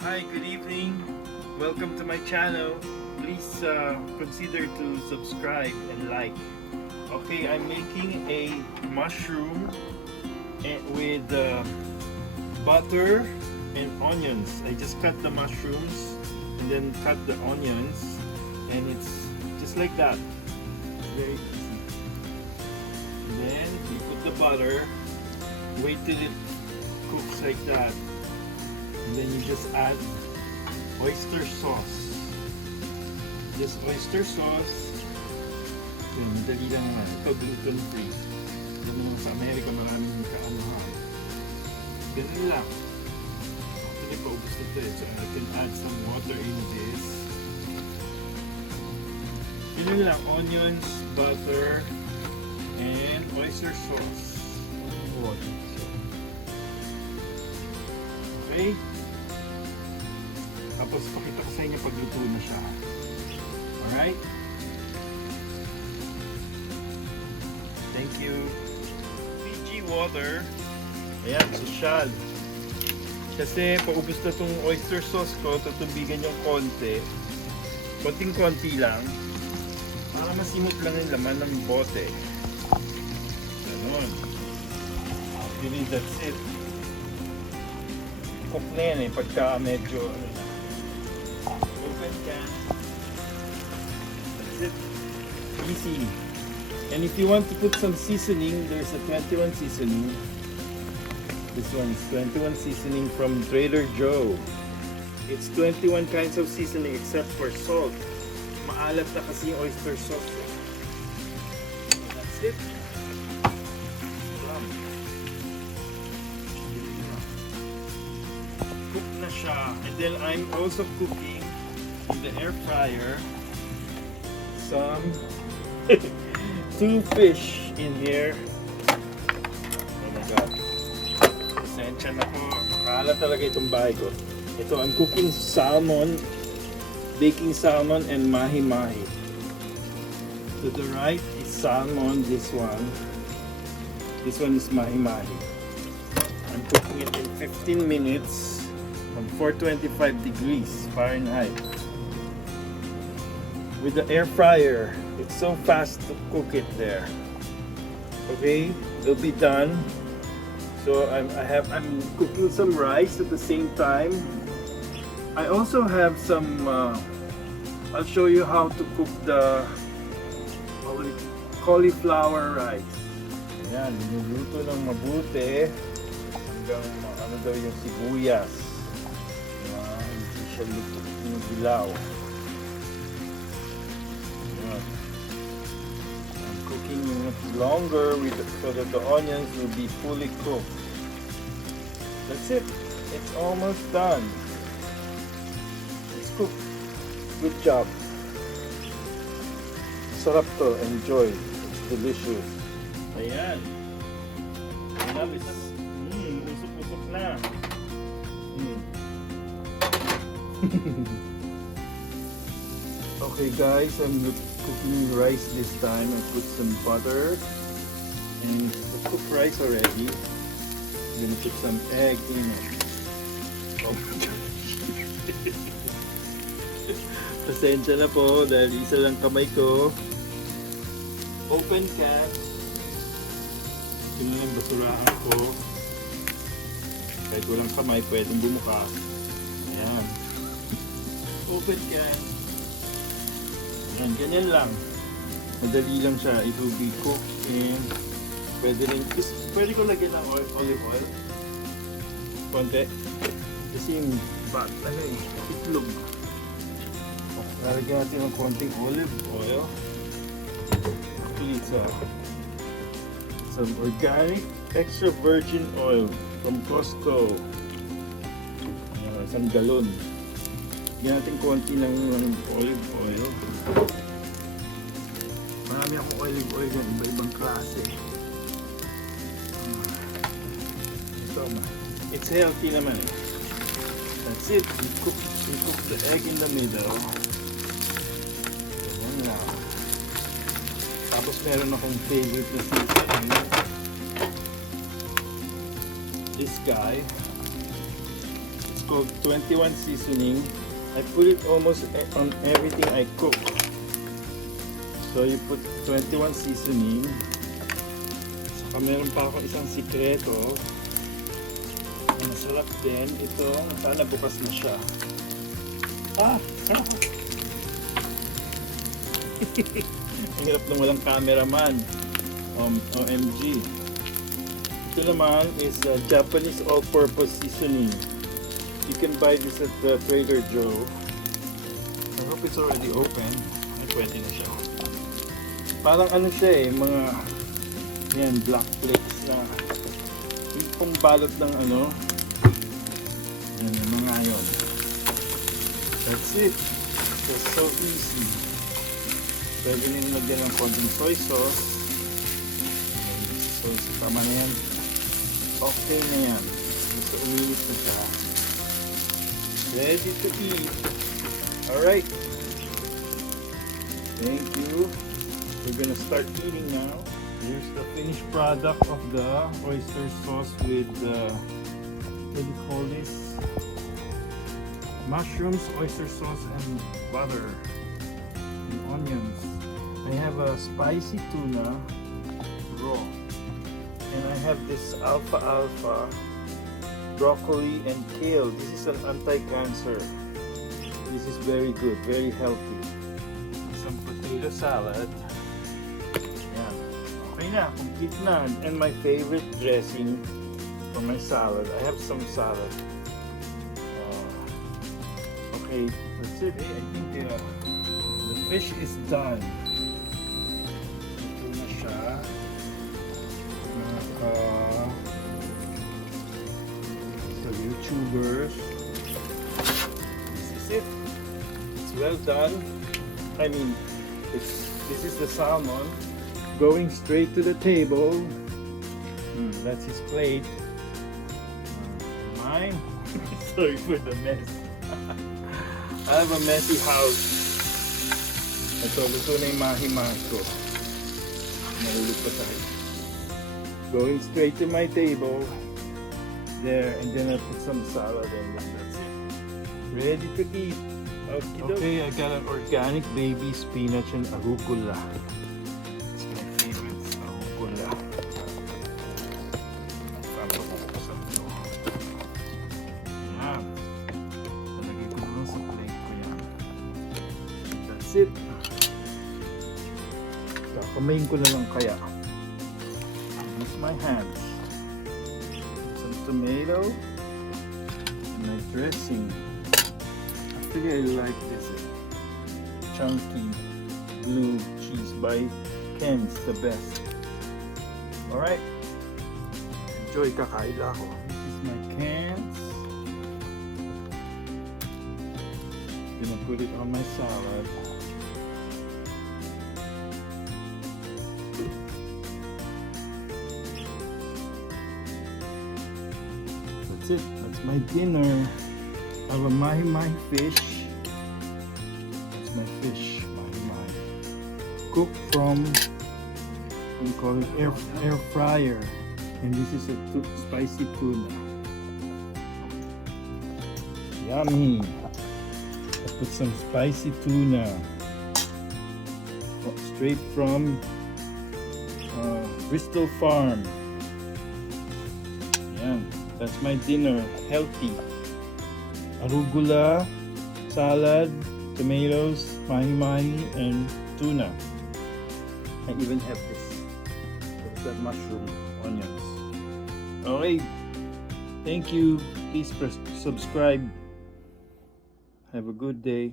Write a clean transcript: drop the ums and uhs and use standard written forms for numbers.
Hi, good evening. Welcome to my channel. Please consider to subscribe and like. Okay, I'm making a mushroom with butter and onions. I just cut the mushrooms and then cut the onions, and it's just like that. Very easy. And then you put the butter, wait till it cooks like that. And then you just add oyster sauce. Just oyster sauce. Yun, dali lang naman. Ito, gluten free. Yun naman sa Amerika, maraming kaanohan. Ganun lang. Actually, paubos ito eh. So I can add some water in this. Yun lang, onions, butter, and oyster sauce. Water. Okay? Tapos pakita ko sa inyo pagluto na siya. Alright? Thank you. Fiji water. Ayan, social. Kasi paubos na itong oyster sauce ko, tutubigan yung konti. Konting-konti lang. Para masimot lang yung laman ng bote. Ganon. Actually, that's it. Cook na yan eh, pagka medyo ano na. Open can. That's it. Easy. And if you want to put some seasoning, there's a 21 seasoning. This one is 21 seasoning from Trader Joe. It's 21 kinds of seasoning except for salt. Maalat na kasi yung oyster sauce. That's it. Cook na siya. And then I'm also cooking in the air fryer some two fish in here. Oh my god. Pasensya na po. Makala talaga itong bahay ko. Ito, I'm cooking salmon, baking salmon and mahi-mahi. To the right is salmon, this one. This one is mahi-mahi. I'm cooking it in 15 minutes from 425 degrees Fahrenheit. With the air fryer, it's so fast to cook it there. Okay, it'll be done. So I'm cooking some rice at the same time. I also have some. I'll show you how to cook the cauliflower rice. Ayan, niluluto ng mabuti hanggang ano daw yung sibuyas. Hindi siya luto yung dilaw. I'm cooking it longer so that the onions will be fully cooked. That's it. It's almost done. It's cooked. Good job. Sarap to. Enjoy. It's delicious. Ayan. Ayan. Usok-usok na. Okay guys, I'm cooking rice this time. I put some butter and the cooked rice already. I'm gonna put some egg in it. Oh my God. Pasensya na po dahil isa lang kamay ko. Open can. Yun na yung basurahan ko. Kahit walang kamay, pwedeng bumuka. Ayan. Open can. Ayan, ganyan lang. Madali lang siya. It will be cooked and pwede ko lagyan ng olive oil. Konti. Kasi yung itlog. Lalagyan natin ng konting olive oil. Actually, it's some organic extra virgin oil from Costco. Isang galon. Lagyan natin konti ng olive oil. Marami akong olive oil dyan, iba-ibang klase. It's healthy naman. That's it. We cook the egg in the middle. Ganyan lang. Tapos meron akong favorite na seasoning. This guy. It's called 21 seasoning. I put it almost on everything I cook. So you put 21 seasoning. Saka meron pa ako isang sikreto. Masarap din. Ito, sana bukas na siya. Ang hirap nung walang cameraman. OMG. Ito naman is Japanese all-purpose seasoning. You can buy this at Trader Joe. I hope it's already open. Ay, pwede na siya. Parang ano siya mga yan, black flakes na yung pong balot ng ano. Yan, yung mga yun. That's it. It's so easy. Pwede nyo lagyan ng konting soy sauce. So, tama na yan. Okay na yan. So, uminis na siya. Ready to eat. Alright. Thank you. We're gonna start eating now. Here's the finished product of the oyster sauce with what do you call this? Mushrooms, oyster sauce, and butter and onions. I have a spicy tuna raw, and I have this alfalfa, broccoli, and kale. This is an anti-cancer. This is very good, very healthy. Some potato salad. Yeah. Okay na, complete na. And my favorite dressing for my salad. I have some salad. Okay, that's it. I think the fish is done. Ito na siya. So YouTubers, this is it. It's well done. I mean, this is the salmon going straight to the table. That's his plate. Mine. Sorry for the mess. I have a messy house. Ito, luto na yung mahi-mahi ko. Nahulog pa tayo. Going straight to my table. There, and then I put some salad and then that's it. Ready to eat. Okay, I got an organic baby spinach and arugula. It's my favorite, arugula. Yan. Talagay ko naman sa plate ko yan. That's it. Kakamayin ko na lang kaya. Use my hands. Some tomato and my dressing. Actually, I like this chunky blue cheese by Ken's, the best. Alright, enjoy, kakaila ko. This is my Ken's. Gonna put it on my salad. That's it, that's my dinner. I have a mahi-mahi fish. That's my fish, mahi-mahi. Cooked from, what do you call it, air fryer. And this is a spicy tuna. Yummy. I put some spicy tuna. Straight from Bristol Farm. Yeah, that's my dinner. Healthy. Arugula, salad, tomatoes, mahi-mahi, and tuna. I even have this. What's that? Mushroom, onions. Okay. Thank you. Please subscribe. Have a good day.